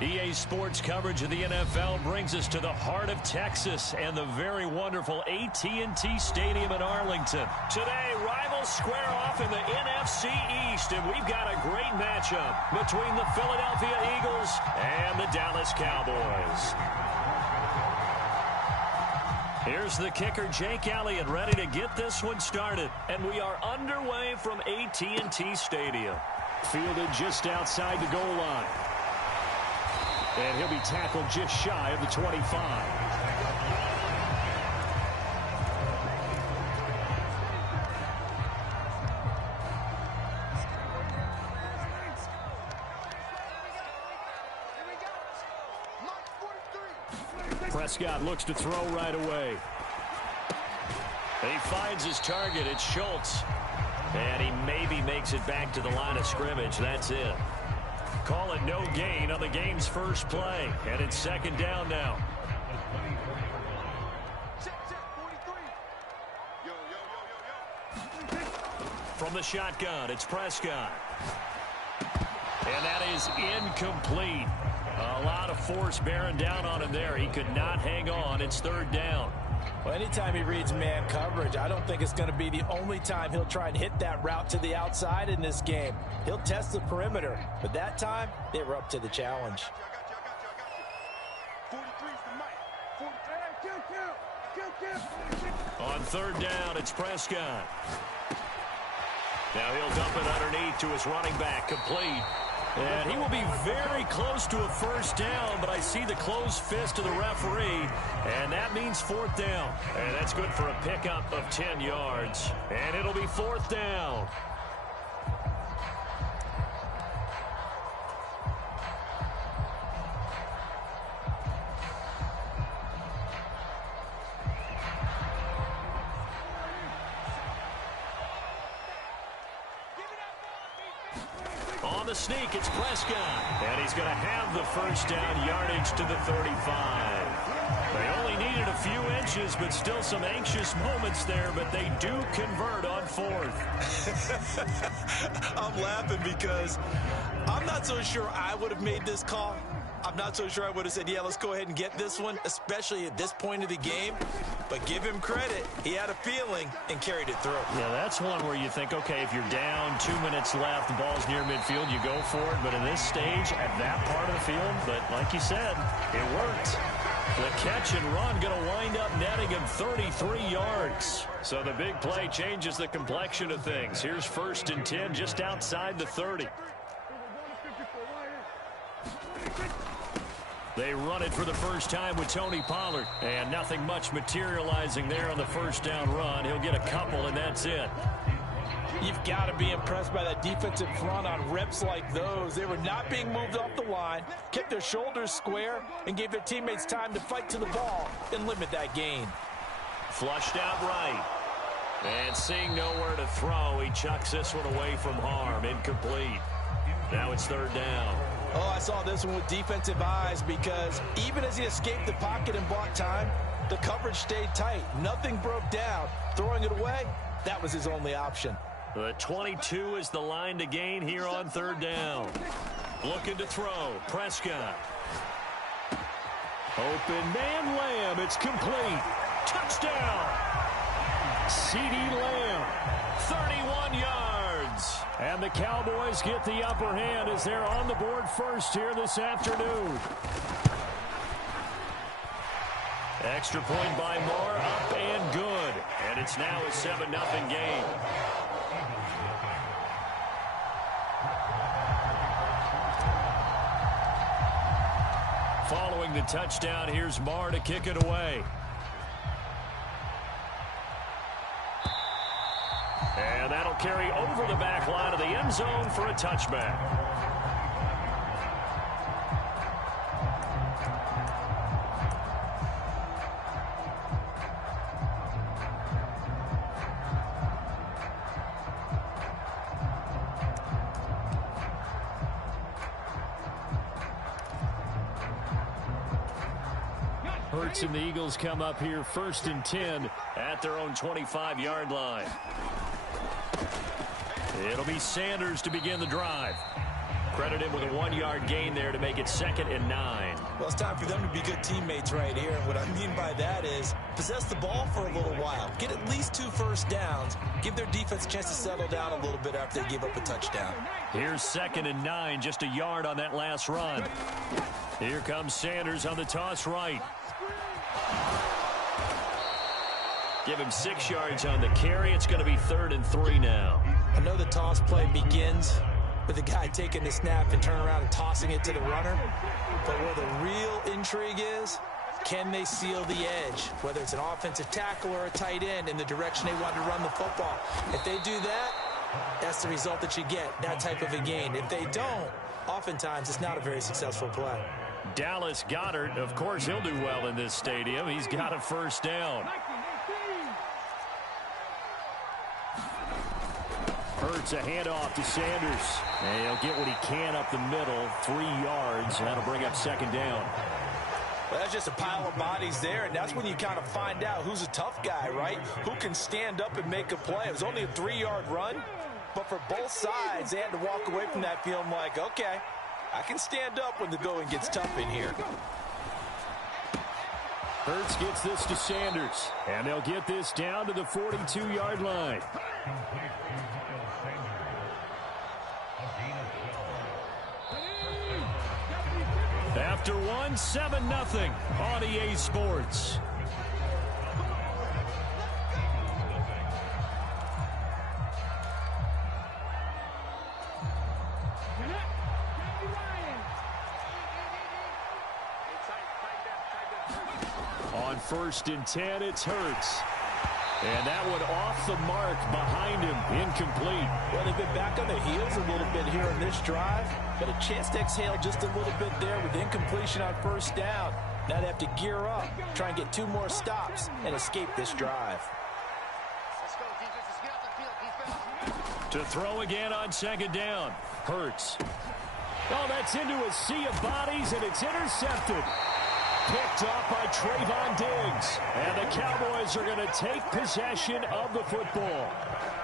EA Sports coverage of the NFL brings us to the heart of Texas and the very wonderful AT&T Stadium in Arlington. Today, rivals square off in the NFC East, and we've got a great matchup between the Philadelphia Eagles and the Dallas Cowboys. Here's the kicker, Jake Elliott, ready to get this one started. And we are underway from AT&T Stadium. Fielded just outside the goal line. And he'll be tackled just shy of the 25. Prescott looks to throw right away. He finds his target. It's Schultz. And he maybe makes it back to the line of scrimmage. That's it. Call it no gain on the game's first play. And it's second down now. From the shotgun, it's Prescott. And that is incomplete. A lot of force bearing down on him there. He could not hang on. It's third down. Well, anytime he reads man coverage, I don't think it's going to be the only time he'll try and hit that route to the outside in this game. He'll test the perimeter, but that time they were up to the challenge. On third down, it's Prescott. Now he'll dump it underneath to his running back, complete. And he will be very close to a first down, but I see the closed fist of the referee, and that means fourth down. And that's good for a pickup of 10 yards. And it'll be fourth down. On the sneak, it's Prescott. And he's going to have the first down, yardage to the 35. They only needed a few inches, but still some anxious moments there, but they do convert on fourth. I'm laughing because I'm not so sure I would have made this call. I'm not so sure I would have said, yeah, let's go ahead and get this one, especially at this point of the game. But give him credit. He had a feeling and carried it through. Yeah, that's one where you think, okay, if you're down, 2 minutes left, the ball's near midfield, you go for it. But in this stage, at that part of the field, but like you said, it worked. The catch and run going to wind up netting him 33 yards. So the big play changes the complexion of things. Here's first and 10 just outside the 30. They run it for the first time with Tony Pollard. And nothing much materializing there on the first down run. He'll get a couple, and that's it. You've got to be impressed by that defensive front on reps like those. They were not being moved off the line, kept their shoulders square, and gave their teammates time to fight to the ball and limit that gain. Flushed out right. And seeing nowhere to throw, he chucks this one away from harm. Incomplete. Now it's third down. Oh, I saw this one with defensive eyes because even as he escaped the pocket and bought time, the coverage stayed tight. Nothing broke down. Throwing it away, that was his only option. The 22 is the line to gain here on third down. Looking to throw. Prescott. Open man Lamb. It's complete. Touchdown. CeeDee Lamb. 31 yards. And the Cowboys get the upper hand as they're on the board first here this afternoon. Extra point by Moore, up and good. And it's now a 7-0 game. Following the touchdown, here's Moore to kick it away. And that'll carry over the back line of the end zone for a touchback. Hurts and the Eagles come up here first and 10 at their own 25-yard line. It'll be Sanders to begin the drive. Credit him with a 1-yard gain there to make it 2nd and 9. Well, it's time for them to be good teammates right here. And what I mean by that is possess the ball for a little while. Get at least 2 first downs. Give their defense a chance to settle down a little bit after they give up a touchdown. Here's 2nd and 9, just a yard on that last run. Here comes Sanders on the toss right. Give him 6 yards on the carry. It's going to be 3rd and 3 now. I know the toss play begins with the guy taking the snap and turning around and tossing it to the runner. But where the real intrigue is, can they seal the edge? Whether it's an offensive tackle or a tight end in the direction they want to run the football. If they do that, that's the result that you get, that type of a gain. If they don't, oftentimes it's not a very successful play. Dallas Goedert, of course, he'll do well in this stadium. He's got a first down. Hurts a handoff to Sanders. And he'll get what he can up the middle, 3 yards. That'll bring up 2nd down. Well, that's just a pile of bodies there, and that's when you kind of find out who's a tough guy, right? Who can stand up and make a play. It was only a 3-yard run, but for both sides, they had to walk away from that feeling like, okay, I can stand up when the going gets tough in here. Hurts gets this to Sanders, and they'll get this down to the 42-yard line. After 1, 7-0 on EA Sports. On 1st and 10, it's Hurts. And that one off the mark behind him, incomplete. Well, they've been back on their heels a little bit here on this drive, but a chance to exhale just a little bit there with incompletion on 1st down. Now they have to gear up, try and get 2 more stops, and escape this drive. To throw again on 2nd down, Hurts. Oh, that's into a sea of bodies, and it's intercepted. Picked off by Trayvon Diggs. And the Cowboys are going to take possession of the football.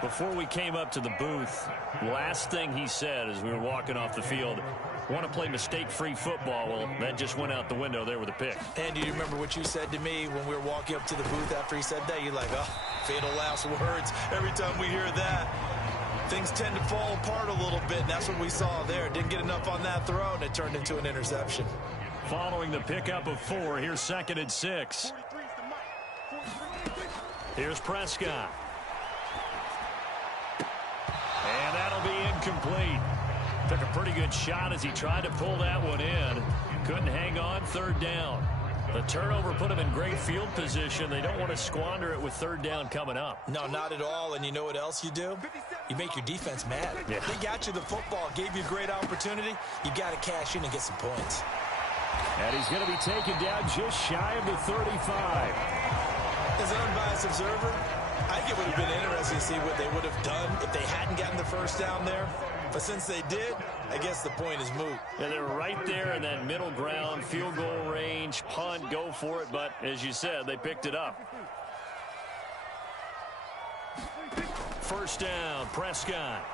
Before we came up to the booth, last thing he said as we were walking off the field, want to play mistake-free football. Well, that just went out the window there with a pick. And do you remember what you said to me when we were walking up to the booth after he said that? You're like, oh, fatal last words. Every time we hear that, things tend to fall apart a little bit, and that's what we saw there. Didn't get enough on that throw, and it turned into an interception. Following the pickup of 4, here's 2nd and 6. Here's Prescott. And that'll be incomplete. Took a pretty good shot as he tried to pull that one in. Couldn't hang on, 3rd down. The turnover put him in great field position. They don't want to squander it with 3rd down coming up. No, not at all. And you know what else you do? You make your defense mad. Yeah. They got you the football, gave you a great opportunity. You got to cash in and get some points. And he's going to be taken down just shy of the 35. As an unbiased observer, I think it would have been interesting to see what they would have done if they hadn't gotten the first down there. But since they did, I guess the point is moot. And they're right there in that middle ground, field goal range, punt, go for it. But as you said, they picked it up. First down, Prescott.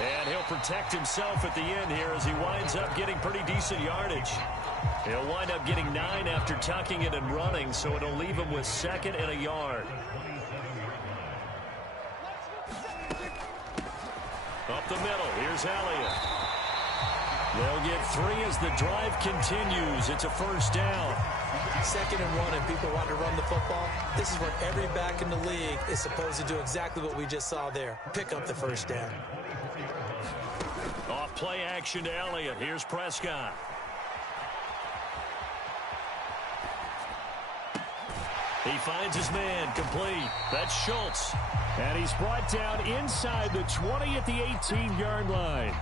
And he'll protect himself at the end here as he winds up getting pretty decent yardage. He'll wind up getting 9 after tucking it and running, so it'll leave him with 2nd and a yard. Up the middle, here's Elliott. They'll get 3 as the drive continues. It's a first down. 2nd and 1, and people want to run the football. This is where every back in the league is supposed to do exactly what we just saw there. Pick up the first down. Off play action to Elliott. Here's Prescott. He finds his man, complete. That's Schultz. And he's brought down inside the 20 at the 18-yard line.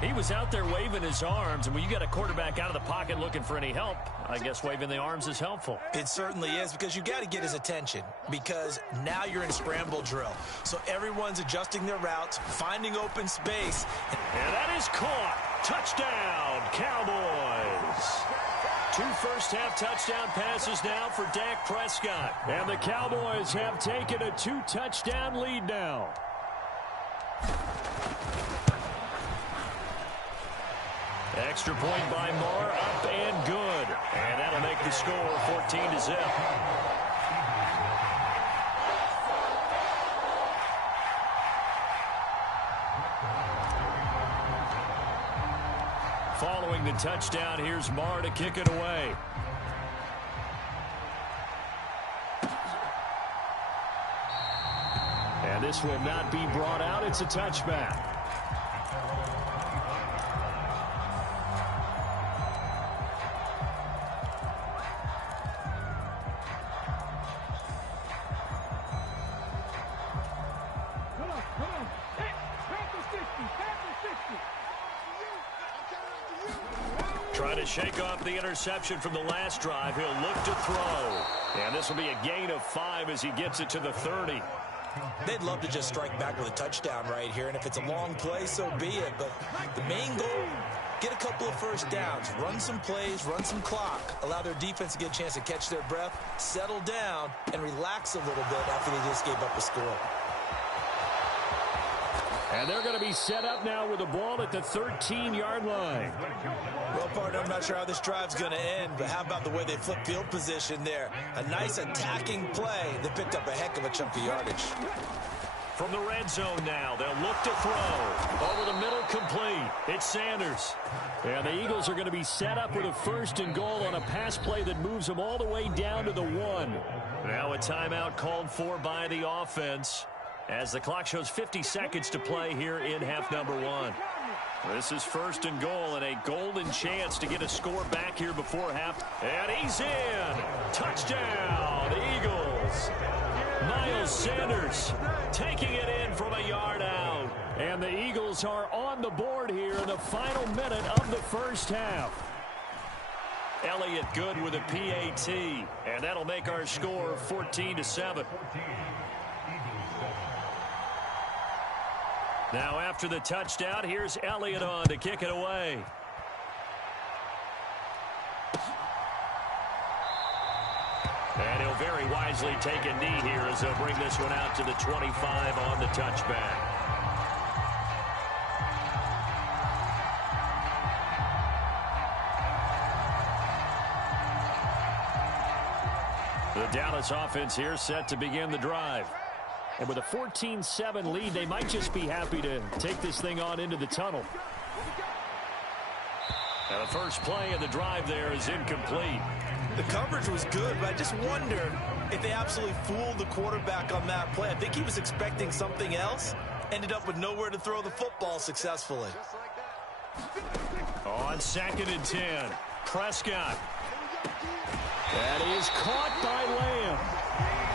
He was out there waving his arms, and when you got a quarterback out of the pocket looking for any help, I guess waving the arms is helpful. It certainly is, because you got to get his attention, because now you're in scramble drill. So everyone's adjusting their routes, finding open space. And that is caught. Touchdown, Cowboys. 2 first-half touchdown passes now for Dak Prescott. And the Cowboys have taken a 2-touchdown lead now. Extra point by Moore, up and good. And that'll make the score 14-0. Following the touchdown, here's Moore to kick it away. And this will not be brought out. It's a touchback. Trying to shake off the interception from the last drive. He'll look to throw. And this will be a gain of 5 as he gets it to the 30. They'd love to just strike back with a touchdown right here, and if it's a long play, so be it. But the main goal, get a couple of first downs, run some plays, run some clock, allow their defense to get a chance to catch their breath, settle down, and relax a little bit after they just gave up a score. And they're going to be set up now with the ball at the 13-yard line. Well, partner, I'm not sure how this drive's going to end, but how about the way they flip field position there? A nice attacking play that picked up a heck of a chunk of yardage. From the red zone now, they'll look to throw. Over the middle, complete. It's Sanders. And the Eagles are going to be set up with a 1st and goal on a pass play that moves them all the way down to the 1. Now a timeout called for by the offense, as the clock shows 50 seconds to play here in half number 1. This is 1st and goal and a golden chance to get a score back here before half. And he's in. Touchdown, Eagles. Miles Sanders taking it in from a yard out. And the Eagles are on the board here in the final minute of the first half. Elliott good with a PAT. And that'll make our score 14-7. Now after the touchdown, here's Elliott on to kick it away. And he'll very wisely take a knee here as they'll bring this one out to the 25 on the touchback. The Dallas offense here set to begin the drive. And with a 14-7 lead, they might just be happy to take this thing on into the tunnel. Now the first play of the drive there is incomplete. The coverage was good, but I just wonder if they absolutely fooled the quarterback on that play. I think he was expecting something else. Ended up with nowhere to throw the football successfully. On 2nd and 10, Prescott. That is caught by Lamb.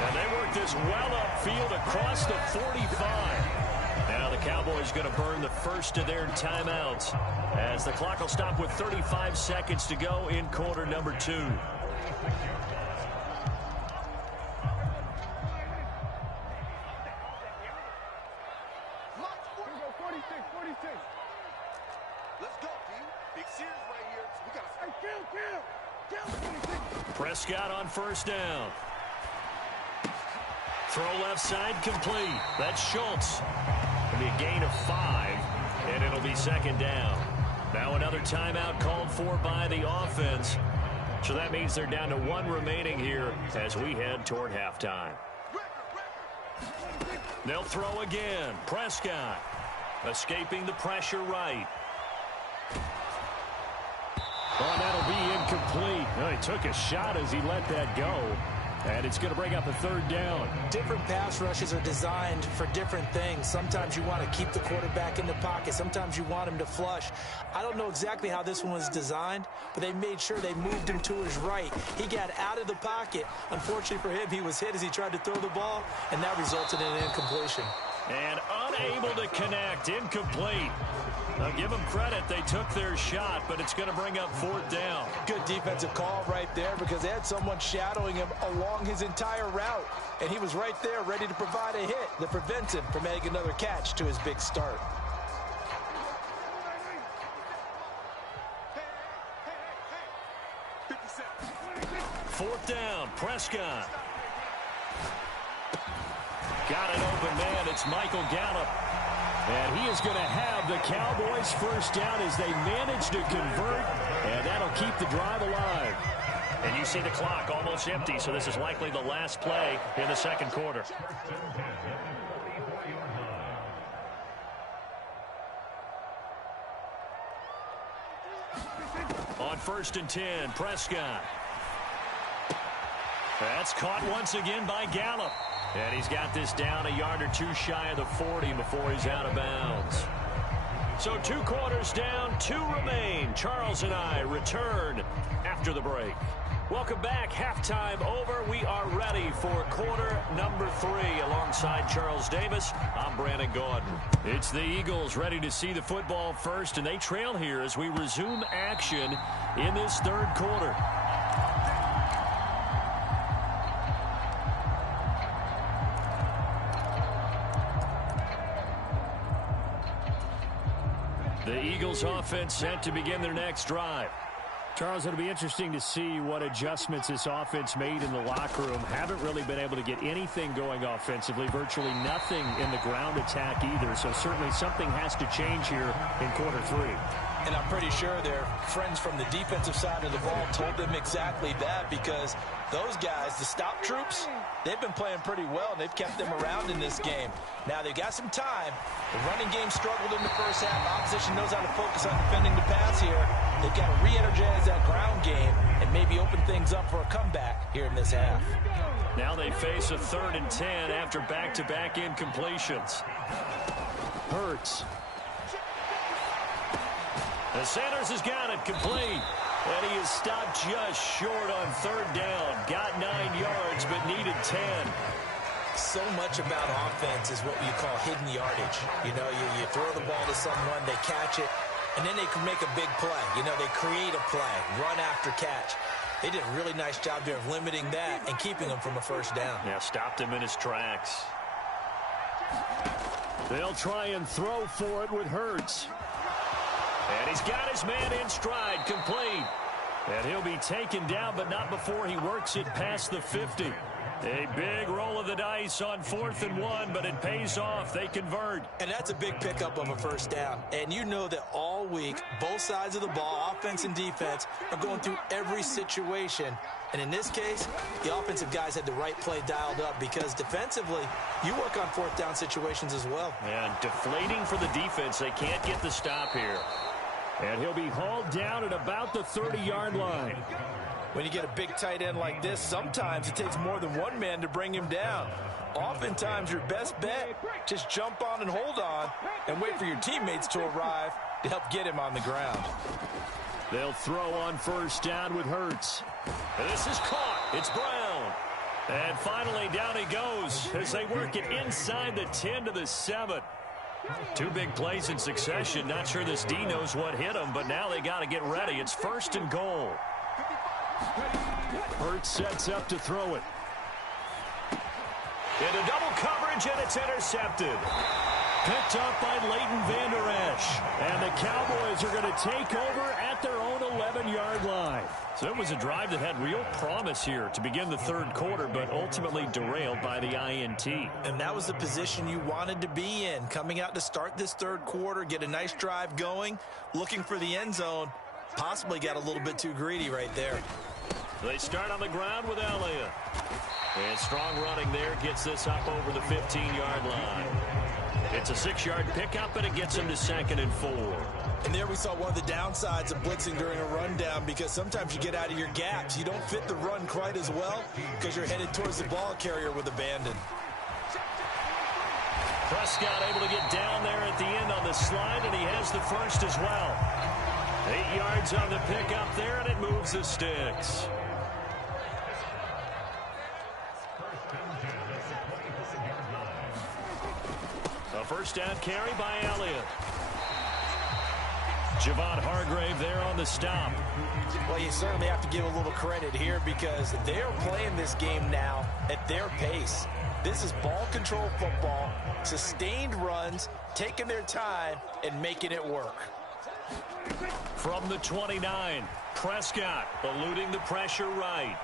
And they work this well upfield across the 45. Now the Cowboys going to burn the first of their timeouts as the clock will stop with 35 seconds to go in quarter number 2. Prescott on 1st down. Throw left side complete. That's Schultz. It'll be a gain of 5, and it'll be 2nd down. Now another timeout called for by the offense. So that means they're down to 1 remaining here as we head toward halftime. They'll throw again. Prescott escaping the pressure right. Oh, that'll be incomplete. Oh, he took a shot as he let that go. And it's going to bring up a 3rd down. Different pass rushes are designed for different things. Sometimes you want to keep the quarterback in the pocket. Sometimes you want him to flush. I don't know exactly how this one was designed, but they made sure they moved him to his right. He got out of the pocket. Unfortunately for him, he was hit as he tried to throw the ball, and that resulted in an incompletion. And unable to connect. Incomplete. Now give them credit. They took their shot, but it's going to bring up 4th down. Good defensive call right there because they had someone shadowing him along his entire route. And he was right there ready to provide a hit that prevents him from making another catch to his big start. Fourth down, Prescott. Got an open man. It's Michael Gallup. And he is going to have the Cowboys first down as they manage to convert, and that'll keep the drive alive. And you see the clock almost empty, so this is likely the last play in the second quarter. On 1st and 10, Prescott. That's caught once again by Gallup. And he's got this down a yard or two shy of the 40 before he's out of bounds. So 2 quarters down, 2 remain. Charles and I return after the break. Welcome back. Halftime over. We are ready for quarter number 3. Alongside Charles Davis, I'm Brandon Gordon. It's the Eagles ready to see the football first, and they trail here as we resume action in this third quarter. The Eagles offense set to begin their next drive. Charles, it'll be interesting to see what adjustments this offense made in the locker room. Haven't really been able to get anything going offensively, virtually nothing in the ground attack either. So certainly something has to change here in quarter 3. And I'm pretty sure their friends from the defensive side of the ball told them exactly that, because those guys, the stop troops, they've been playing pretty well, and they've kept them around in this game. Now, they've got some time. The running game struggled in the first half. Opposition knows how to focus on defending the pass here. They've got to re-energize that ground game and maybe open things up for a comeback here in this half. Now they face a 3rd and 10 after back-to-back incompletions. Hurts. The Sanders has got it complete. And he is stopped just short on 3rd down. Got 9 yards, but needed 10. So much about offense is what you call hidden yardage. You know, you throw the ball to someone, they catch it, and then they can make a big play. You know, they create a play, run after catch. They did a really nice job there of limiting that and keeping him from a first down. Yeah, stopped him in his tracks. They'll try and throw for it with Hurts. And he's got his man in stride, complete. And he'll be taken down, but not before he works it past the 50. A big roll of the dice on 4th and 1, but it pays off. They convert. And that's a big pickup of a first down. And you know that all week, both sides of the ball, offense and defense, are going through every situation. And in this case, the offensive guys had the right play dialed up, because defensively, you work on 4th down situations as well. And deflating for the defense. They can't get the stop here. And he'll be hauled down at about the 30-yard line. When you get a big tight end like this, sometimes it takes more than one man to bring him down. Oftentimes, your best bet, just jump on and hold on and wait for your teammates to arrive to help get him on the ground. They'll throw on 1st down with Hurts. And this is caught. It's Brown. And finally, down he goes as they work it inside the 10 to the 7. 2 big plays in succession. Not sure this D knows what hit him, but now they got to get ready. It's 1st and goal. Hurts sets up to throw it. Into double coverage, and it's intercepted. Picked up by Leighton Vander Esch. And the Cowboys are going to take over at their own 11-yard line. So it was a drive that had real promise here to begin the third quarter, but ultimately derailed by the INT. And that was the position you wanted to be in, coming out to start this third quarter, get a nice drive going, looking for the end zone. Possibly got a little bit too greedy right there. They start on the ground with Elliott. And strong running there gets this up over the 15-yard line. It's a 6-yard pickup, and it gets him to 2nd and 4. And there we saw one of the downsides of blitzing during a rundown, because sometimes you get out of your gaps. You don't fit the run quite as well because you're headed towards the ball carrier with abandon. Prescott able to get down there at the end on the slide, and he has the first as well. 8 yards on the pickup there, and it moves the sticks. A first down carry by Elliott. Javon Hargrave there on the stop. Well, you certainly have to give a little credit here, because they're playing this game now at their pace. This is ball control football, sustained runs, taking their time and making it work. From the 29, Prescott eluding the pressure right.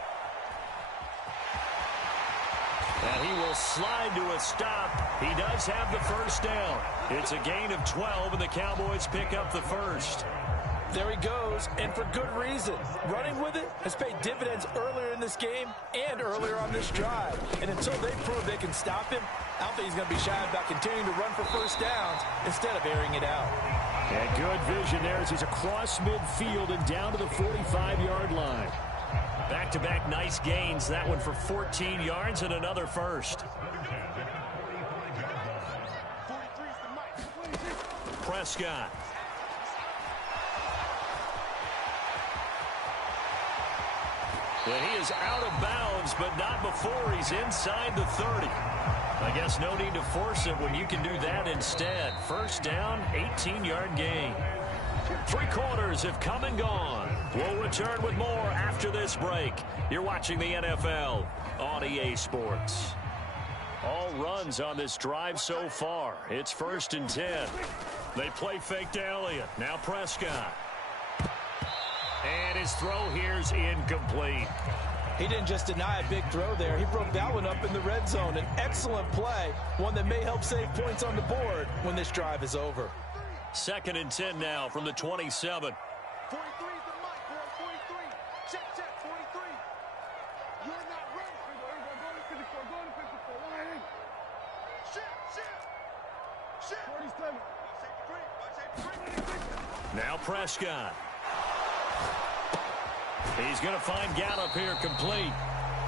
And he will slide to a stop. He does have the first down. It's a gain of 12, and the Cowboys pick up the first. There he goes, and for good reason. Running with it has paid dividends earlier in this game and earlier on this drive. And until they prove they can stop him, I don't think he's going to be shy about continuing to run for first downs instead of airing it out. And good vision there as he's across midfield and down to the 45-yard line. Back-to-back nice gains. That one for 14 yards and another first. Prescott. And he is out of bounds, but not before he's inside the 30. I guess no need to force it when you can do that instead. First down, 18-yard gain. 3 quarters have come and gone. We'll return with more after this break. You're watching the NFL on EA Sports. All runs on this drive so far. It's 1st and 10. They play fake to Elliott. Now Prescott. And his throw here's incomplete. He didn't just deny a big throw there. He broke that one up in the red zone. An excellent play, one that may help save points on the board when this drive is over. 2nd and 10 now from the 27. 43 is the mic, boy. 43. Check, 43. You're not ready. Go to 54. Go to 54. Go ahead. Shit. 47. Now Prescott. He's going to find Gallup here complete.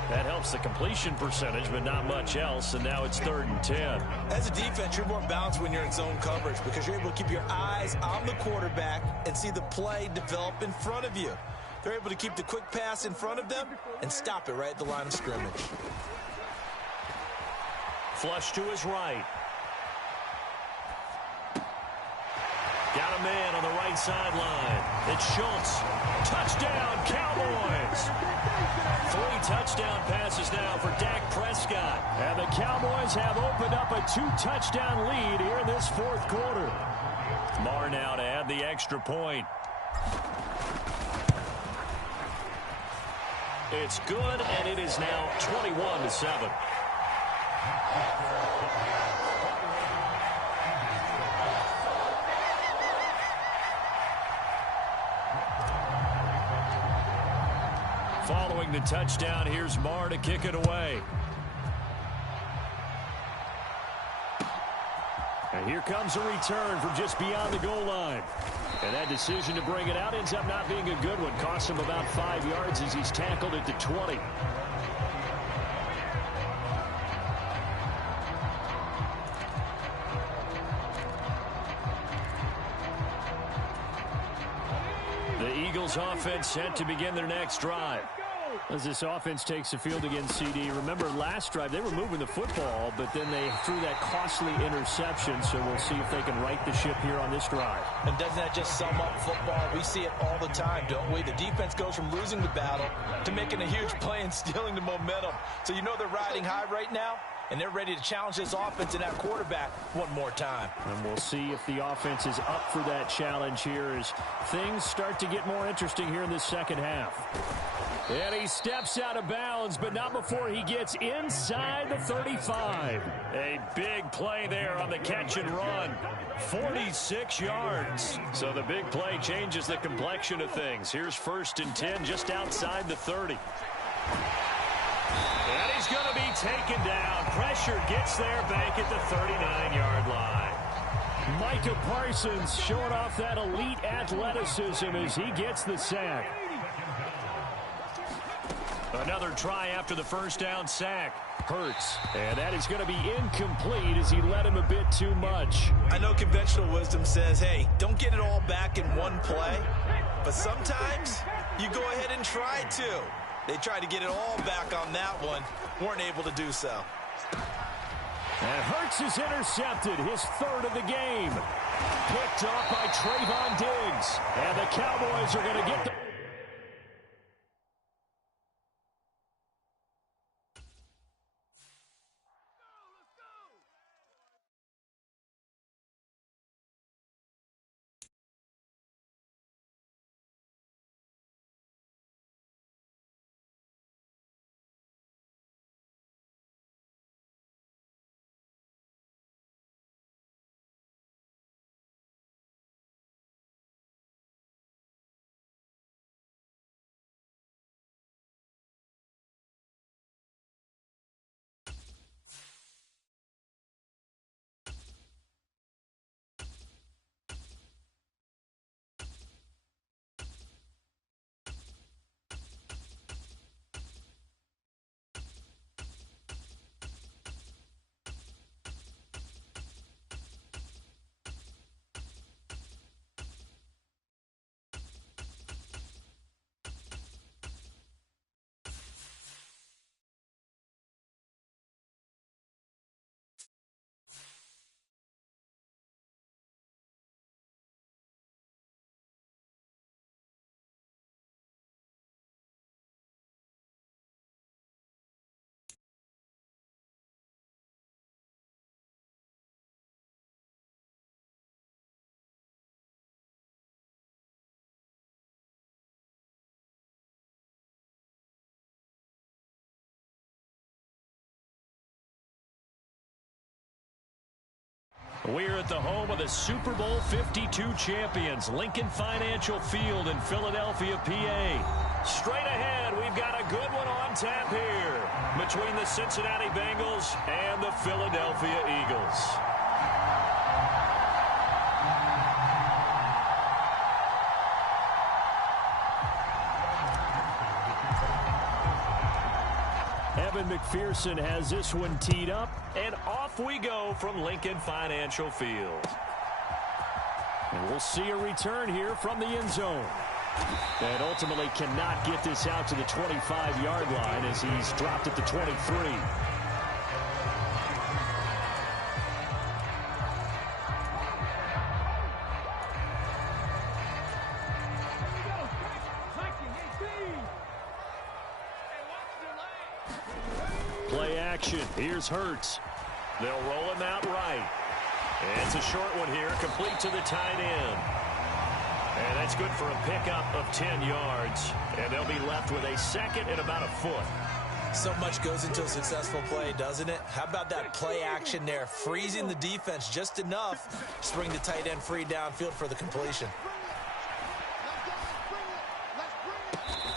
That helps the completion percentage, but not much else, and now it's 3rd and 10. As a defense, you're more balanced when you're in zone coverage because you're able to keep your eyes on the quarterback and see the play develop in front of you. They're able to keep the quick pass in front of them and stop it right at the line of scrimmage. Flush to his right. Got a man on the right sideline. It's Schultz. Touchdown, Cowboys. 3 touchdown passes now for Dak Prescott. And the Cowboys have opened up a 2-touchdown lead here in this 4th quarter. Marr now to add the extra point. It's good, and it is now 21-7. Following the touchdown, here's Marr to kick it away. And here comes a return from just beyond the goal line. And that decision to bring it out ends up not being a good one. Costs him about 5 yards as he's tackled at the 20. The Eagles offense set to begin their next drive. As this offense takes the field against CD, remember last drive they were moving the football, but then they threw that costly interception, so we'll see if they can right the ship here on this drive. And doesn't that just sum up football? We see it all the time, don't we? The defense goes from losing the battle to making a huge play and stealing the momentum. So you know they're riding high right now, and they're ready to challenge this offense and that quarterback one more time. And we'll see if the offense is up for that challenge here as things start to get more interesting here in this second half. And he steps out of bounds, but not before he gets inside the 35. A big play there on the catch and run. 46 yards. So the big play changes the complexion of things. Here's 1st and 10 just outside the 30. And he's going to be taken down. Pressure gets there back at the 39-yard line. Micah Parsons showing off that elite athleticism as he gets the sack. Another try after the first down sack. Hurts. And that is going to be incomplete as he led him a bit too much. I know conventional wisdom says, hey, don't get it all back in one play. But sometimes you go ahead and try to. They tried to get it all back on that one. Weren't able to do so. And Hurts is intercepted. His 3rd of the game. Picked off by Trayvon Diggs. And the Cowboys are going to get the We're at the home of the Super Bowl 52 champions, Lincoln Financial Field in Philadelphia, PA. Straight ahead, we've got a good one on tap here between the Cincinnati Bengals and the Philadelphia Eagles. Evan McPherson has this one teed up, and off we go from Lincoln Financial Field. And we'll see a return here from the end zone. And ultimately cannot get this out to the 25-yard line as he's dropped at the 23. Play action. Here's Hurts. They'll roll him out right. And it's a short one here, complete to the tight end. And that's good for a pickup of 10 yards. And they'll be left with a second and about a foot. So much goes into a successful play, doesn't it? How about that play action there, freezing the defense just enough to bring the tight end free downfield for the completion.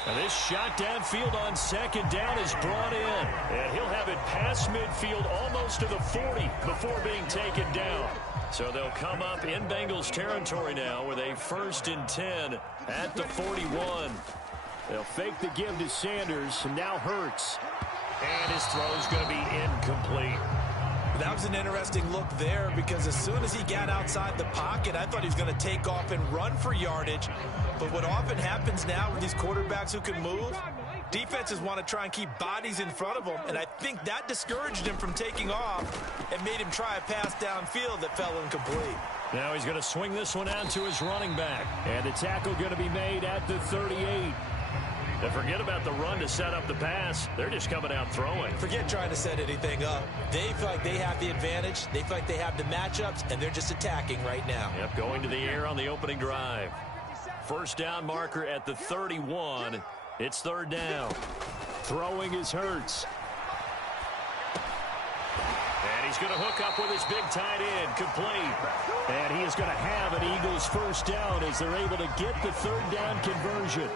And this shot downfield on second down is brought in. And he'll have it past midfield almost to the 40 before being taken down. So they'll come up in Bengals territory now with a 1st and 10 at the 41. They'll fake the give to Sanders, and now Hurts. And his throw's going to be incomplete. That was an interesting look there because as soon as he got outside the pocket, I thought he was going to take off and run for yardage. But what often happens now with these quarterbacks who can move, defenses want to try and keep bodies in front of them, and I think that discouraged him from taking off and made him try a pass downfield that fell incomplete. Now he's going to swing this one out to his running back, and the tackle going to be made at the 38. And forget about the run to set up the pass. They're just coming out throwing. Forget trying to set anything up. They feel like they have the advantage. They feel like they have the matchups, and they're just attacking right now. Yep, going to the air on the opening drive. First down marker at the 31. It's third down. Throwing is Hurts. And he's going to hook up with his big tight end, complete. And he is going to have an Eagles first down as they're able to get the third down conversion.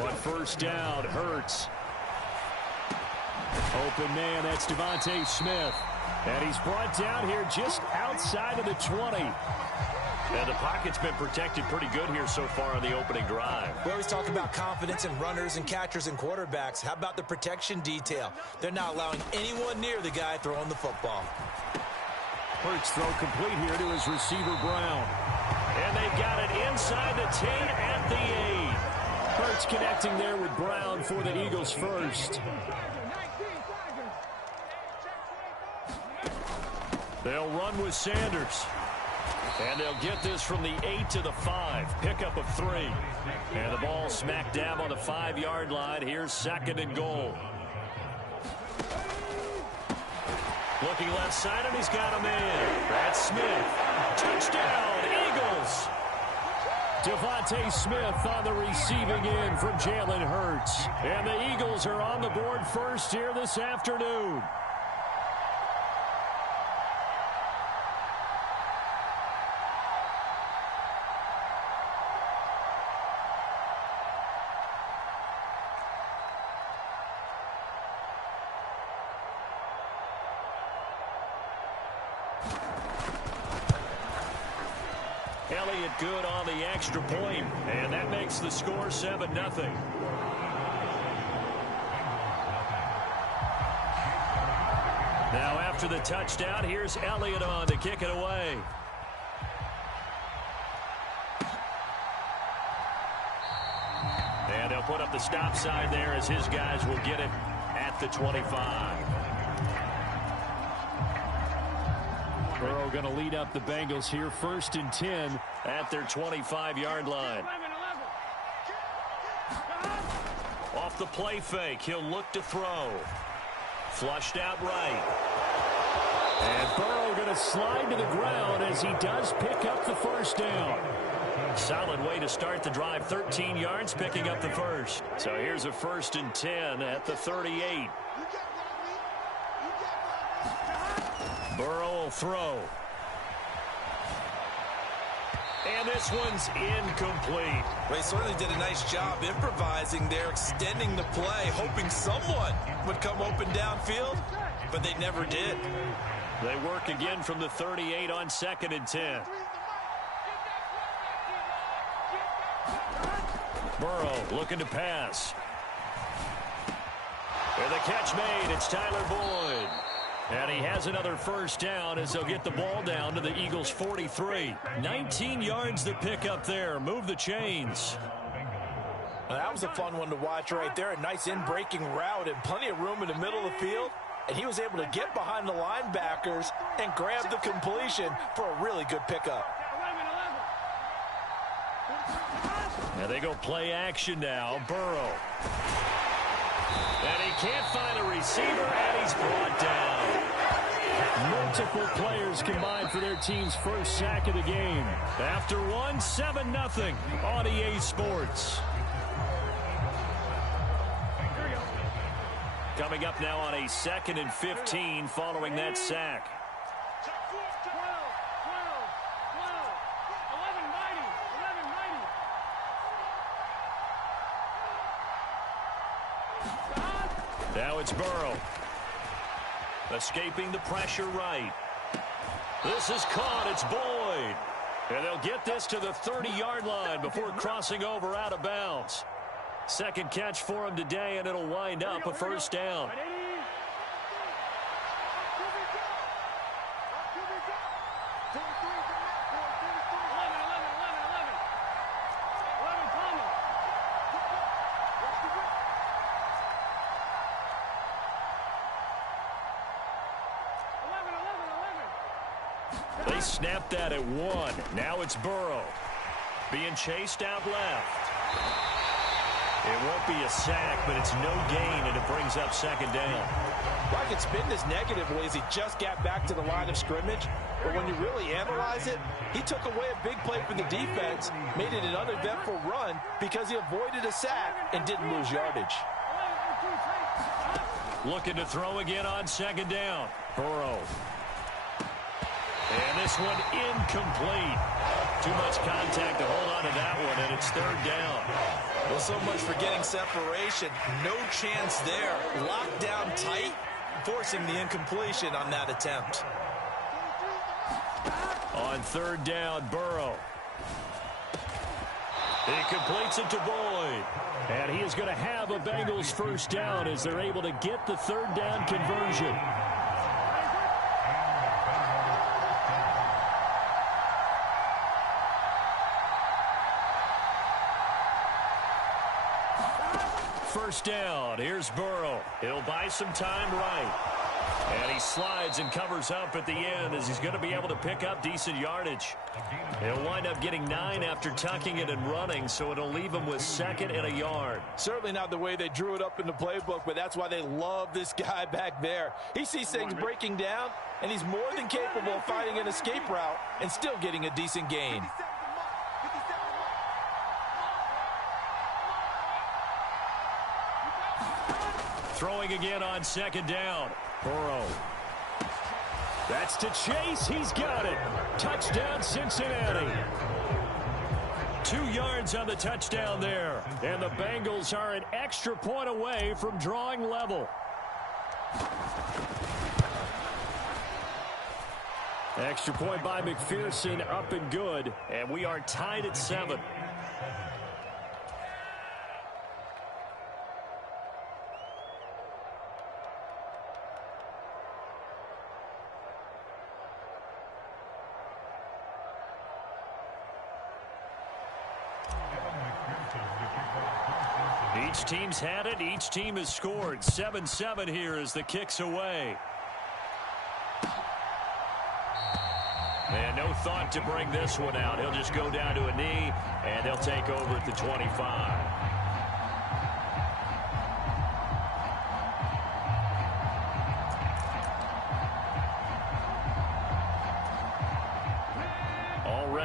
On first down, Hurts. Open man, that's Devontae Smith. And he's brought down here just outside of the 20. And the pocket's been protected pretty good here so far on the opening drive. We always talk about confidence in runners and catchers and quarterbacks. How about the protection detail? They're not allowing anyone near the guy throwing the football. Hurts throw complete here to his receiver, Brown. And they got it inside the 10 at the 8. Hurts connecting there with Brown for the Eagles first. They'll run with Sanders. And they'll get this from the 8 to the 5. Pickup of 3. And the ball smacked down on the 5-yard line. Here's second and goal. Looking left side, and he's got a man. That's Smith. Touchdown, Eagles. Devontae Smith on the receiving end from Jalen Hurts. And the Eagles are on the board first here this afternoon. Elliott good on the extra point, and that makes the score 7-0. Now after the touchdown, here's Elliott on to kick it away. And they'll put up the stop sign there as his guys will get it at the 25. Burrow going to lead up the Bengals here, 1st and 10 at their 25-yard line. Off the play fake, he'll look to throw. Flushed out right. And Burrow going to slide to the ground as he does pick up the first down. Solid way to start the drive. 13 yards, picking up the first. So here's a 1st and 10 at the 38. Burrow will throw. And this one's incomplete. Well, he certainly did a nice job improvising there, extending the play, hoping someone would come open downfield, but they never did. They work again from the 38 on 2nd and 10. Burrow looking to pass. And the catch made. It's Tyler Boyd. And he has another first down as they'll get the ball down to the Eagles' 43. 19 yards to pick up there. Move the chains. Well, that was a fun one to watch right there. A nice in-breaking route and plenty of room in the middle of the field. And he was able to get behind the linebackers and grab the completion for a really good pickup. And they go play action now. Burrow. And he can't find a receiver, and he's brought down. Multiple players combined for their team's first sack of the game. After one, 7-0 on EA Sports. Coming up now on a 2nd and 15 following that sack. Now it's Burrow. Escaping the pressure right. This is caught. It's Boyd. And they'll get this to the 30-yard line before crossing over out of bounds. Second catch for him today, and it'll wind up a first down. They snapped that at 1. Now it's Burrow. Being chased out left. It won't be a sack, but it's no gain, and it brings up 2nd down. Well, I could spin this negatively as he just got back to the line of scrimmage. But when you really analyze it, he took away a big play for the defense, made it an uneventful run because he avoided a sack and didn't lose yardage. Looking to throw again on 2nd down. Burrow. And this one incomplete. Too much contact to hold on to that one, and it's 3rd down. Well, so much for getting separation. No chance there. Locked down tight, forcing the incompletion on that attempt. On 3rd down, Burrow. He completes it to Boyd. And he is going to have a Bengals first down as they're able to get the 3rd down conversion. First down. Here's Burrow. He'll buy some time right. And he slides and covers up at the end as he's going to be able to pick up decent yardage. He'll wind up getting 9 after tucking it and running, so it'll leave him with 2nd and a yard. Certainly not the way they drew it up in the playbook, but that's why they love this guy back there. He sees things breaking down, and he's more than capable of finding an escape route and still getting a decent gain. Throwing again on 2nd down. Burrow. That's to Chase. He's got it. Touchdown, Cincinnati. 2 yards on the touchdown there. And the Bengals are an extra point away from drawing level. Extra point by McPherson, up and good. And we are tied at 7. Each team's had it. Each team has scored. 7-7 here as the kick's away. And no thought to bring this one out. He'll just go down to a knee, and they'll take over at the 25.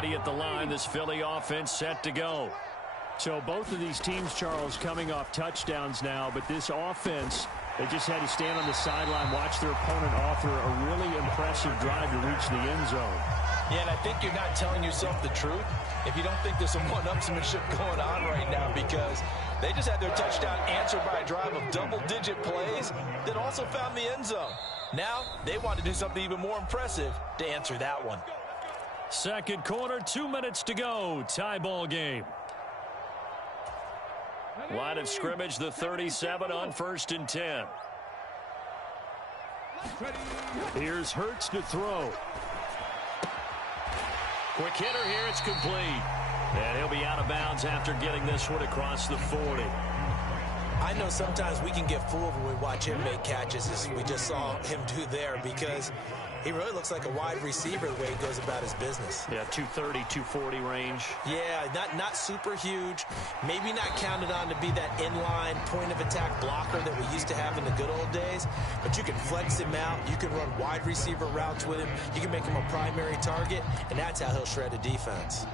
ready at the line. This Philly offense set to go. So both of these teams, Charles, coming off touchdowns now, but this offense, they just had to stand on the sideline, watch their opponent offer a really impressive drive to reach the end zone. Yeah, and I think you're not telling yourself the truth if you don't think there's some one-upsmanship going on right now, because they just had their touchdown answered by a drive of double-digit plays that also found the end zone. Now they want to do something even more impressive to answer that one. Second quarter, 2 minutes to go. Tie ball game. Line of scrimmage, the 37 on 1st and 10. Here's Hurts to throw. Quick hitter here, it's complete. And he'll be out of bounds after getting this one across the 40. I know sometimes we can get fooled when we watch him make catches, as we just saw him do there, because he really looks like a wide receiver the way he goes about his business. Yeah, 230, 240 range. Yeah, not super huge. Maybe not counted on to be that inline point-of-attack blocker that we used to have in the good old days. But you can flex him out. You can run wide receiver routes with him. You can make him a primary target, and that's how he'll shred a defense.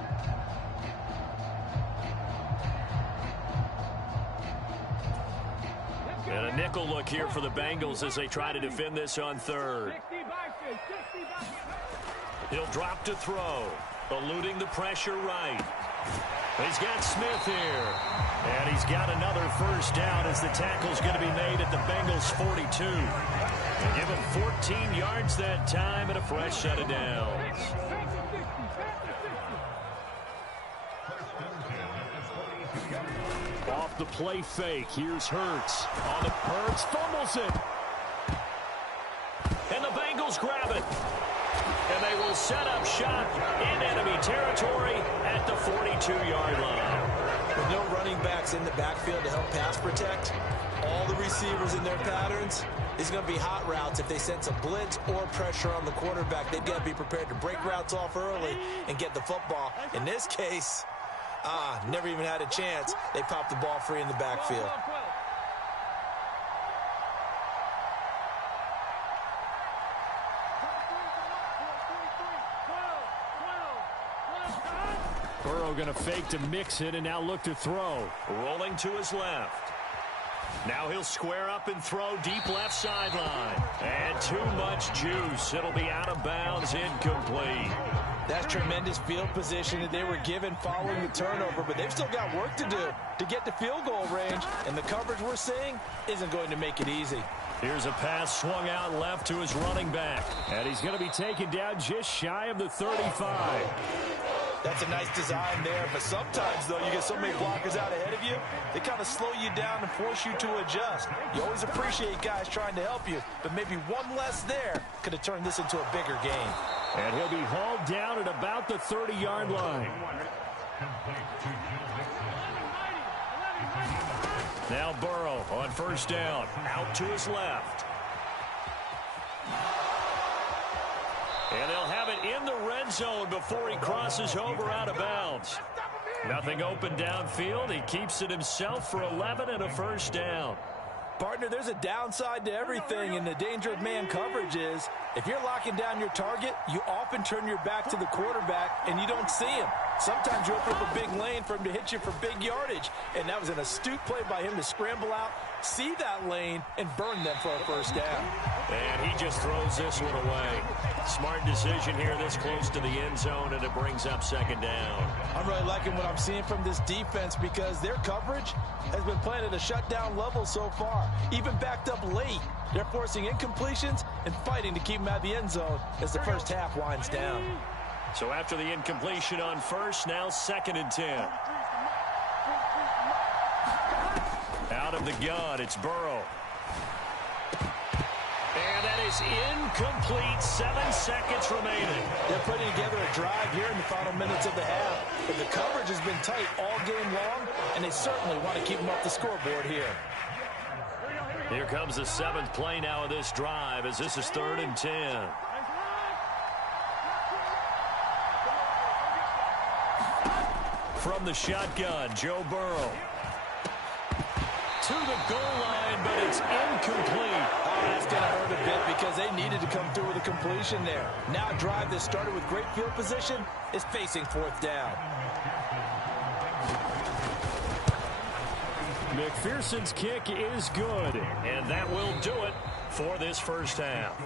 And a nickel look here for the Bengals as they try to defend this on third. He'll drop to throw, eluding the pressure right. He's got Smith here. And he's got another first down as the tackle's going to be made at the Bengals 42. They give him 14 yards that time and a fresh set of downs. Off the play fake, here's Hurts. On the Hurts, fumbles it. And the Bengals grab it. And they will set up shop in enemy territory at the 42-yard line. With no running backs in the backfield to help pass protect, all the receivers in their patterns, it's going to be hot routes. If they sense a blitz or pressure on the quarterback, they've got to be prepared to break routes off early and get the football. In this case, never even had a chance. They popped the ball free in the backfield. Burrow going to fake to mix it and now look to throw. Rolling to his left. Now he'll square up and throw deep left sideline. And too much juice. It'll be out of bounds, incomplete. That's tremendous field position that they were given following the turnover, but they've still got work to do to get to field goal range, and the coverage we're seeing isn't going to make it easy. Here's a pass swung out left to his running back. And he's going to be taken down just shy of the 35. That's a nice design there, but sometimes, though, you get so many blockers out ahead of you, they kind of slow you down and force you to adjust. You always appreciate guys trying to help you, but maybe one less there could have turned this into a bigger game. And he'll be hauled down at about the 30-yard line. Now Burrow on first down, out to his left. And they'll have it in the red zone before he crosses over out of bounds. Nothing open downfield. He keeps it himself for 11 and a first down. Partner, there's a downside to everything, and the danger of man coverage is if you're locking down your target, you often turn your back to the quarterback and you don't see him. Sometimes you open up a big lane for him to hit you for big yardage, and that was an astute play by him to scramble out, see that lane, and burn them for a first down. And he just throws this one away. Smart decision here this close to the end zone, and it brings up second down. I'm really liking what I'm seeing from this defense because their coverage has been playing at a shutdown level so far. Even backed up late, they're forcing incompletions and fighting to keep them out of the end zone as the first half winds down. So after the incompletion on first, now 2nd and 10. Out of the gun, it's Burrow. And that is incomplete. 7 seconds remaining. They're putting together a drive here in the final minutes of the half. But the coverage has been tight all game long, and they certainly want to keep them off the scoreboard here. Here comes the 7th play now of this drive as this is 3rd and 10. From the shotgun, Joe Burrow. to the goal line, but it's incomplete. Oh, that's going to hurt a bit because they needed to come through with a completion there. Now a drive that started with great field position is facing fourth down. McPherson's kick is good. And that will do it for this first half.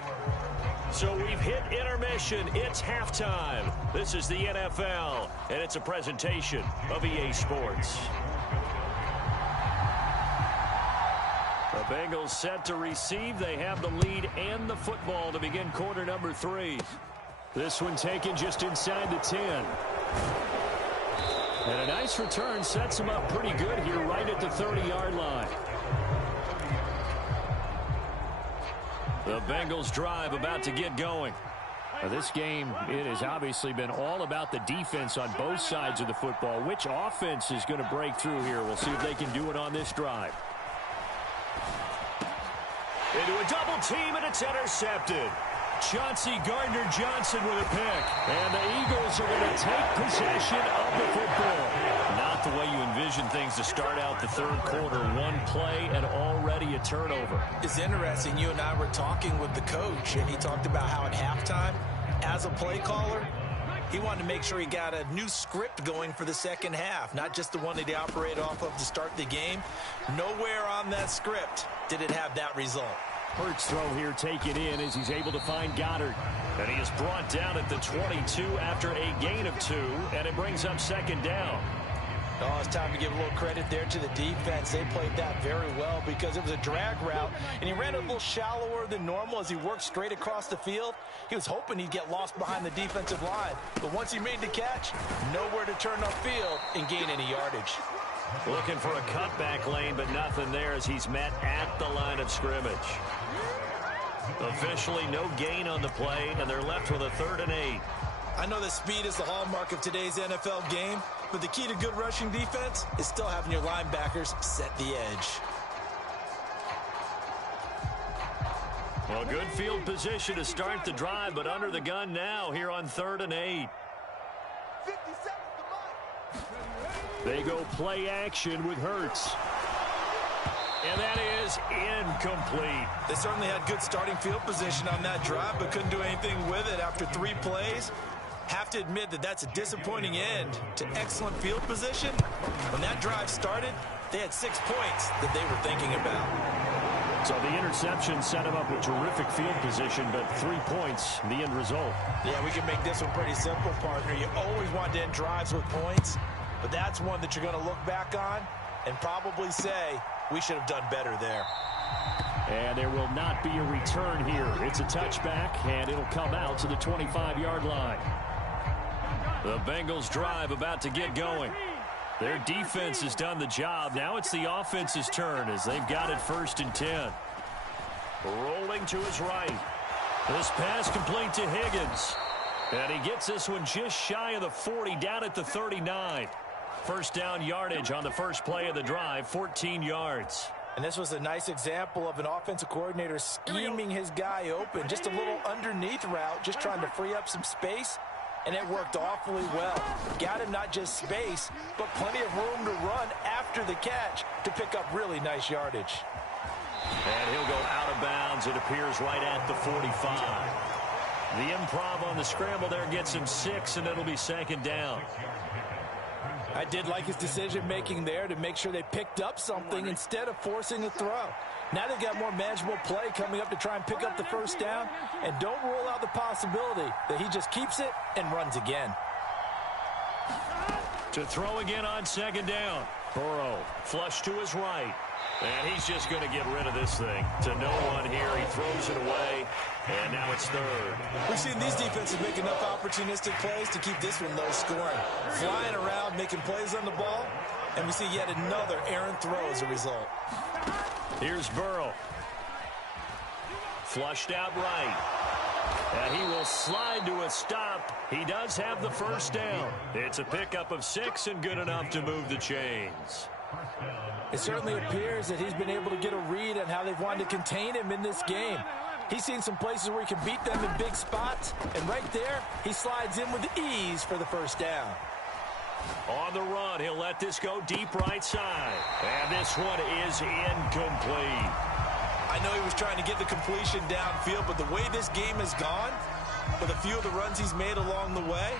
So we've hit intermission. It's halftime. This is the NFL, and it's a presentation of EA Sports. The Bengals set to receive. They have the lead and the football to begin quarter number 3. This one taken just inside the 10. And a nice return sets him up pretty good here right at the 30-yard line. The Bengals drive about to get going. Now this game, it has obviously been all about the defense on both sides of the football. Which offense is going to break through here? We'll see if they can do it on this drive. Into a double team, and it's intercepted. Chauncey Gardner-Johnson with a pick. And the Eagles are going to take possession of the football. Not the way you envision things to start out the third quarter. One play and already a turnover. It's interesting. You and I were talking with the coach, and he talked about how at halftime, as a play caller, he wanted to make sure he got a new script going for the second half, not just the one that he operated off of to start the game. Nowhere on that script did it have that result. Hurts throw here taken in as he's able to find Goddard. And he is brought down at the 22 after a gain of 2, and it brings up second down. Oh, it's time to give a little credit there to the defense. They played that very well because it was a drag route, and he ran a little shallower than normal as he worked straight across the field. He was hoping he'd get lost behind the defensive line, but once he made the catch, nowhere to turn upfield and gain any yardage. Looking for a cutback lane, but nothing there as he's met at the line of scrimmage. Officially no gain on the play, and they're left with a 3rd and 8. I know that speed is the hallmark of today's NFL game, but the key to good rushing defense is still having your linebackers set the edge. Well, good field position to start the drive, but under the gun now here on 3rd and 8. 50 seconds to mine. They go play action with Hurts. And that is incomplete. They certainly had good starting field position on that drive, but couldn't do anything with it after 3 plays. Have to admit that that's a disappointing end to excellent field position. When that drive started, they had 6 points that they were thinking about. So the interception set him up with terrific field position, but 3 points, the end result. Yeah, we can make this one pretty simple, partner. You always want to end drives with points, but that's one that you're going to look back on and probably say, we should have done better there. And there will not be a return here. It's a touchback, and it'll come out to the 25-yard line. The Bengals drive about to get going. Their defense has done the job. Now it's the offense's turn as they've got it 1st and 10. Rolling to his right. This pass complete to Higgins. And he gets this one just shy of the 40, down at the 39. First down yardage on the first play of the drive, 14 yards. And this was a nice example of an offensive coordinator scheming his guy open. Just a little underneath route, just trying to free up some space. And it worked awfully well. Got him not just space, but plenty of room to run after the catch to pick up really nice yardage. And he'll go out of bounds. It appears right at the 45. The improv on the scramble there gets him 6, and it'll be 2nd down. I did like his decision-making there to make sure they picked up something instead of forcing a throw. Now they've got more manageable play coming up to try and pick up the first down, and don't rule out the possibility that he just keeps it and runs again. To throw again on 2nd down. Burrow flush to his right. And he's just going to get rid of this thing. To no one here. He throws it away. And now it's 3rd. We've seen these defenses make enough opportunistic plays to keep this one low scoring. Flying around, making plays on the ball. And we see yet another errant throw as a result. Here's Burrow. Flushed out right. And he will slide to a stop. He does have the first down. It's a pickup of 6 and good enough to move the chains. It certainly appears that he's been able to get a read on how they've wanted to contain him in this game. He's seen some places where he can beat them in big spots, and right there, he slides in with ease for the first down. On the run, he'll let this go deep right side. And this one is incomplete. I know he was trying to get the completion downfield, but the way this game has gone, with a few of the runs he's made along the way,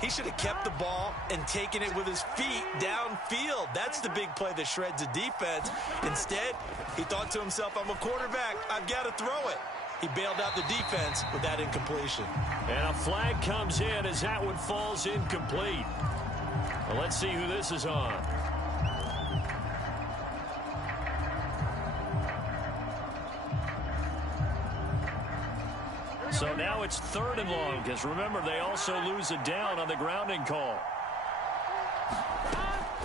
he should have kept the ball and taken it with his feet downfield. That's the big play that shreds a defense. Instead, he thought to himself, I'm a quarterback. I've got to throw it. He bailed out the defense with that incompletion. And a flag comes in as that one falls incomplete. Well, let's see who this is on. So now it's 3rd and long, because remember, they also lose a down on the grounding call.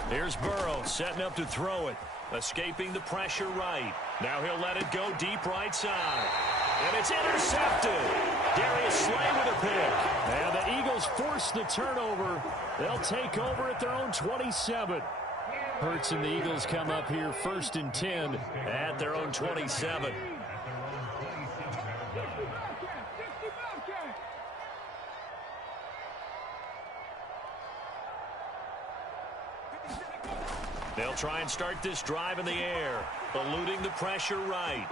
Here's Burrow setting up to throw it. Escaping the pressure right. Now he'll let it go deep right side. And it's intercepted. Darius Slay with a pick. And the Eagles force the turnover. They'll take over at their own 27. Hurts and the Eagles come up here 1st and 10 at their own 27. They'll try and start this drive in the air, eluding the pressure right.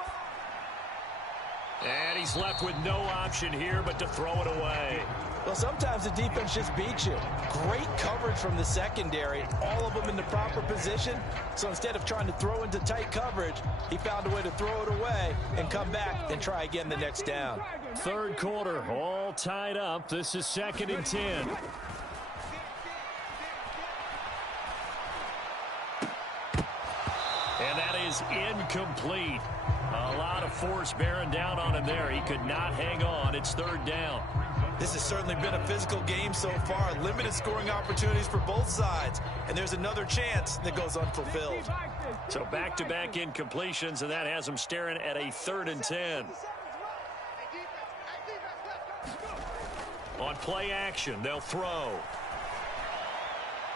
And he's left with no option here but to throw it away. Well, sometimes the defense just beats you. Great coverage from the secondary, all of them in the proper position. So instead of trying to throw into tight coverage, he found a way to throw it away and come back and try again the next down. 3rd quarter, all tied up. This is 2nd and 10. And that is incomplete. A lot of force bearing down on him there. He could not hang on. It's 3rd down. This has certainly been a physical game so far. Limited scoring opportunities for both sides. And there's another chance that goes unfulfilled. So back-to-back incompletions, and that has them staring at a 3rd and 10. On play action, they'll throw.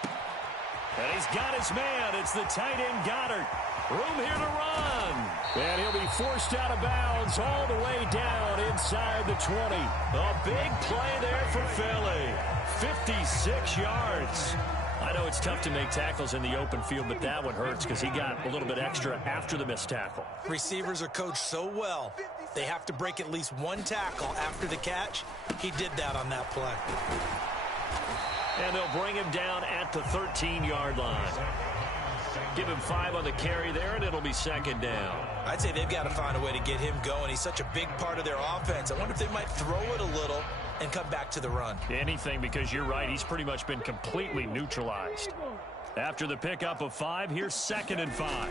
And he's got his man. It's the tight end Goddard. Room here to run. And he'll be forced out of bounds all the way down inside the 20. A big play there for Philly. 56 yards. I know it's tough to make tackles in the open field, but that one hurts because he got a little bit extra after the missed tackle. Receivers are coached so well, they have to break at least one tackle after the catch. He did that on that play. And they'll bring him down at the 13-yard line. Give him 5 on the carry there, and it'll be 2nd down. I'd say they've got to find a way to get him going. He's such a big part of their offense. I wonder if they might throw it a little and come back to the run. Anything, because you're right. He's pretty much been completely neutralized. After the pickup of 5, here's 2nd and 5.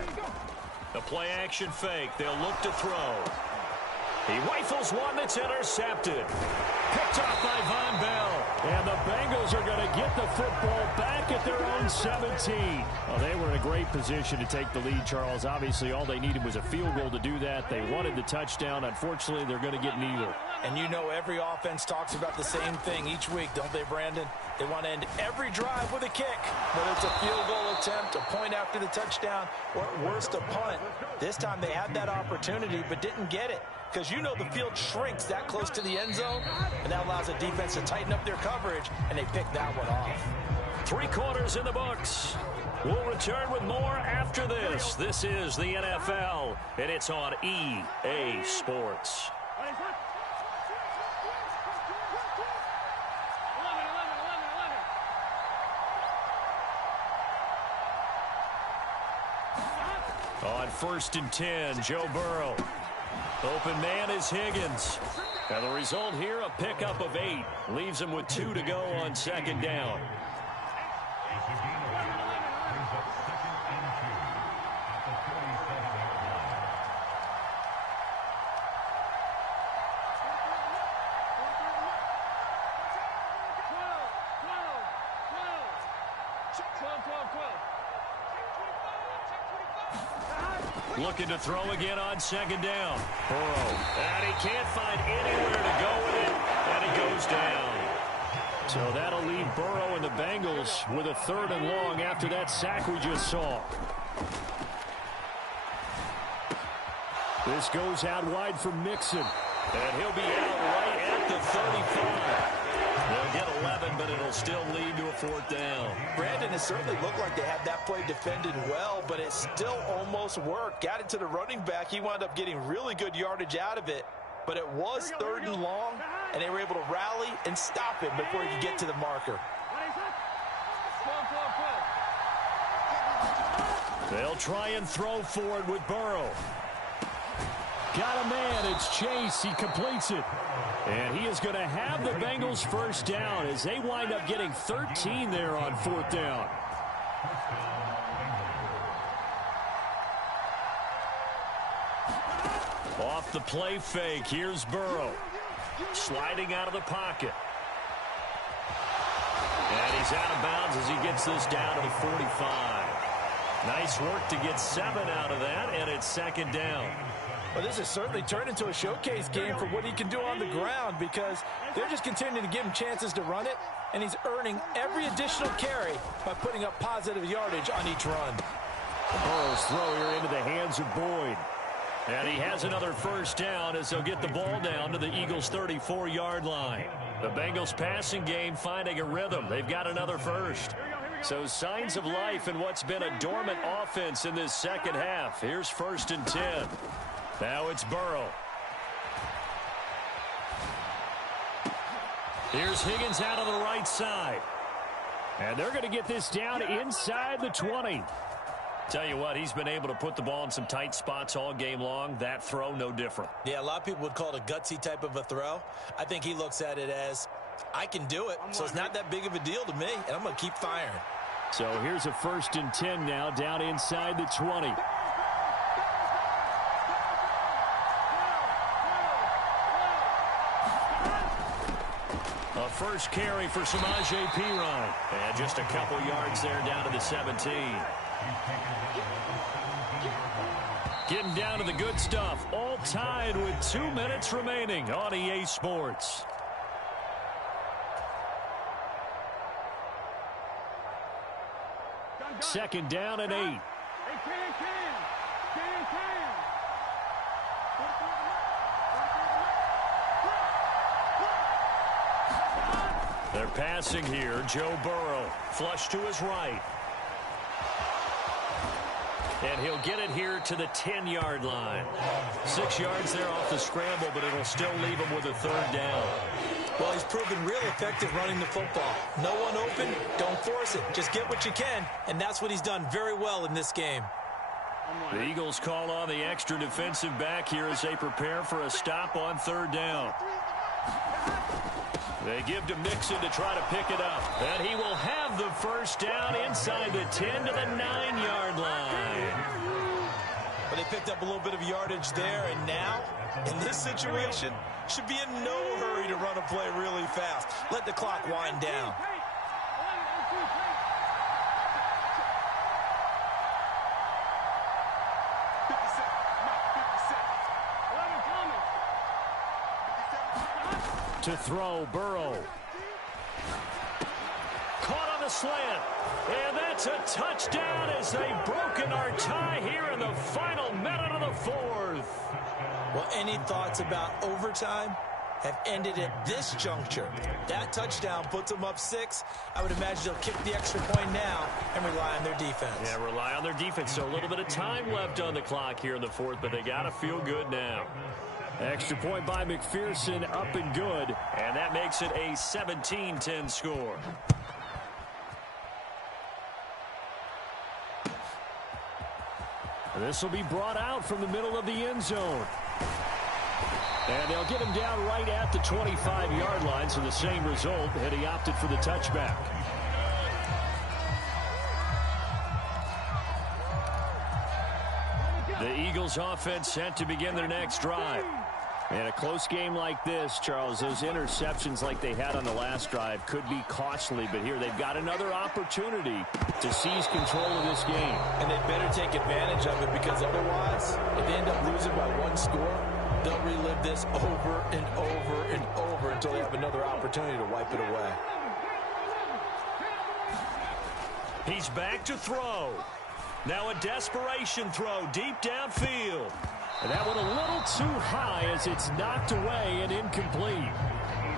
The play action fake. They'll look to throw. He rifles one that's intercepted. Picked off by Von Bell. And the Bengals are going to get the football back at their own 17. Well, they were in a great position to take the lead, Charles. Obviously, all they needed was a field goal to do that. They wanted the touchdown. Unfortunately, they're going to get neither. And you know every offense talks about the same thing each week, don't they, Brandon? They want to end every drive with a kick. Whether it's a field goal attempt, a point after the touchdown, or at worst a punt. This time they had that opportunity but didn't get it. Because you know the field shrinks that close to the end zone, and that allows the defense to tighten up their coverage, and they pick that one off. 3 quarters in the books. We'll return with more after this. This is the NFL, and it's on EA Sports. On 1st and 10, Joe Burrow. Open man is Higgins. And the result here, a pickup of 8. Leaves him with 2 to go on 2nd down. Looking to throw again on 2nd down. Burrow. And he can't find anywhere to go with it. And he goes down. So that'll leave Burrow and the Bengals with a 3rd and long after that sack we just saw. This goes out wide for Mixon. And he'll be out right at the 35. They'll get 11, but it'll still lead to a 4th down. Brandon, it certainly looked like they had that play defended well, but it still almost worked. Got it to the running back. He wound up getting really good yardage out of it, but it was 3rd and long, and they were able to rally and stop him before he could get to the marker. They'll try and throw for it with Burrow. Got a man. It's Chase. He completes it. And he is going to have the Bengals 1st down as they wind up getting 13 there on 4th down. Off the play fake, here's Burrow. Sliding out of the pocket. And he's out of bounds as he gets this down to the 45. Nice work to get 7 out of that, and it's 2nd down. Well, this has certainly turned into a showcase game for what he can do on the ground because they're just continuing to give him chances to run it, and he's earning every additional carry by putting up positive yardage on each run. Burrow's throw here into the hands of Boyd. And he has another 1st down as they'll get the ball down to the Eagles' 34-yard line. The Bengals passing game finding a rhythm. They've got another 1st. So signs of life in what's been a dormant offense in this 2nd half. Here's 1st and 10. Now it's Burrow. Here's Higgins out of the right side. And they're going to get this down inside the 20. Tell you what, he's been able to put the ball in some tight spots all game long. That throw, no different. Yeah, a lot of people would call it a gutsy type of a throw. I think he looks at it as, I can do it, so it's not that big of a deal to me, and I'm going to keep firing. So here's a 1st and 10 now down inside the 20. A 1st carry for Samaje Perine. And just a couple yards there down to the 17. Getting down to the good stuff. All tied with 2 minutes remaining on EA Sports. Second down and 8. They're passing here. Joe Burrow. Flush to his right. And he'll get it here to the 10-yard line. 6 yards there off the scramble, but it'll still leave him with a 3rd down. Well, he's proven real effective running the football. No one open, don't force it. Just get what you can, and that's what he's done very well in this game. The Eagles call on the extra defensive back here as they prepare for a stop on 3rd down. They give to Mixon to try to pick it up. And he will have the 1st down inside the 10 to the 9-yard line. But they picked up a little bit of yardage there, and now, in this situation, should be in no hurry to run a play really fast. Let the clock wind down. To throw, Burrow. Caught on the slant. And that's a touchdown as they've broken our tie here in the final minute of the 4th. Well, any thoughts about overtime have ended at this juncture. That touchdown puts them up 6. I would imagine they'll kick the extra point now and rely on their defense. Yeah, rely on their defense. So a little bit of time left on the clock here in the 4th, but they got to feel good now. Extra point by McPherson, up and good. And that makes it a 17-10 score. This will be brought out from the middle of the end zone. And they'll get him down right at the 25-yard line, so the same result, and he opted for the touchback. The Eagles offense set to begin their next drive. In a close game like this, Charles, those interceptions like they had on the last drive could be costly, but here they've got another opportunity to seize control of this game. And they better take advantage of it, because otherwise, if they end up losing by 1 score, they'll relive this over and over and over until they have another opportunity to wipe it away. He's back to throw. Now a desperation throw deep downfield. And that one a little too high as it's knocked away and incomplete.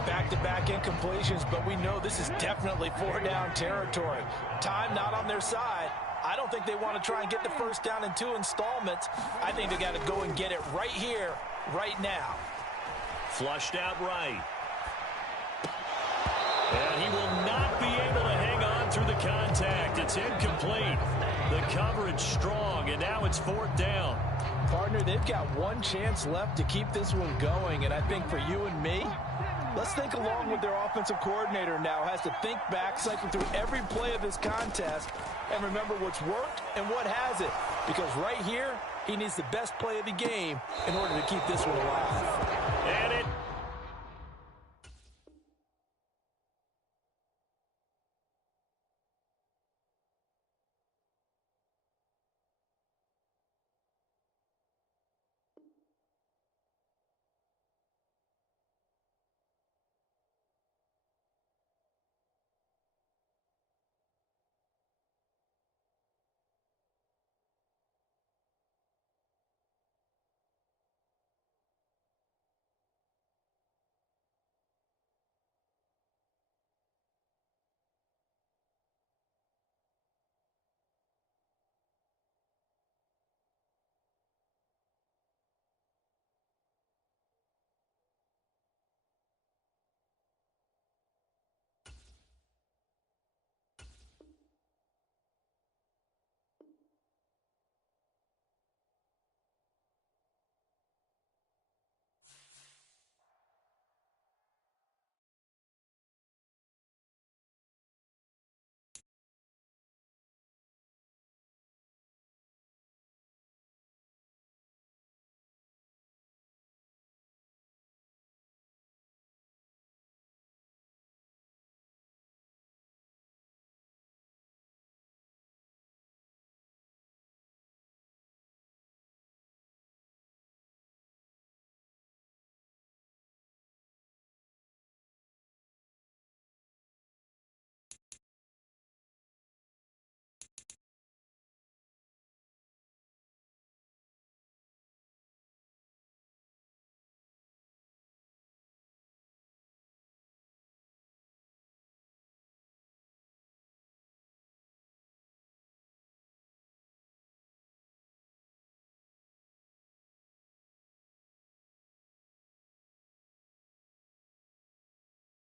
Back-to-back incompletions, but we know this is definitely four-down territory. Time not on their side. I don't think they want to try and get the first down in 2 installments. I think they got to go and get it right here, right now. Flushed out right. And he will not be able to hang on through the contact. It's incomplete. The coverage strong, and now it's 4th down. Partner, they've got one chance left to keep this one going, and I think for you and me, let's think along with their offensive coordinator now. Has to think back, cycle through every play of this contest, and remember what's worked and what hasn't. Because right here, he needs the best play of the game in order to keep this one alive. And it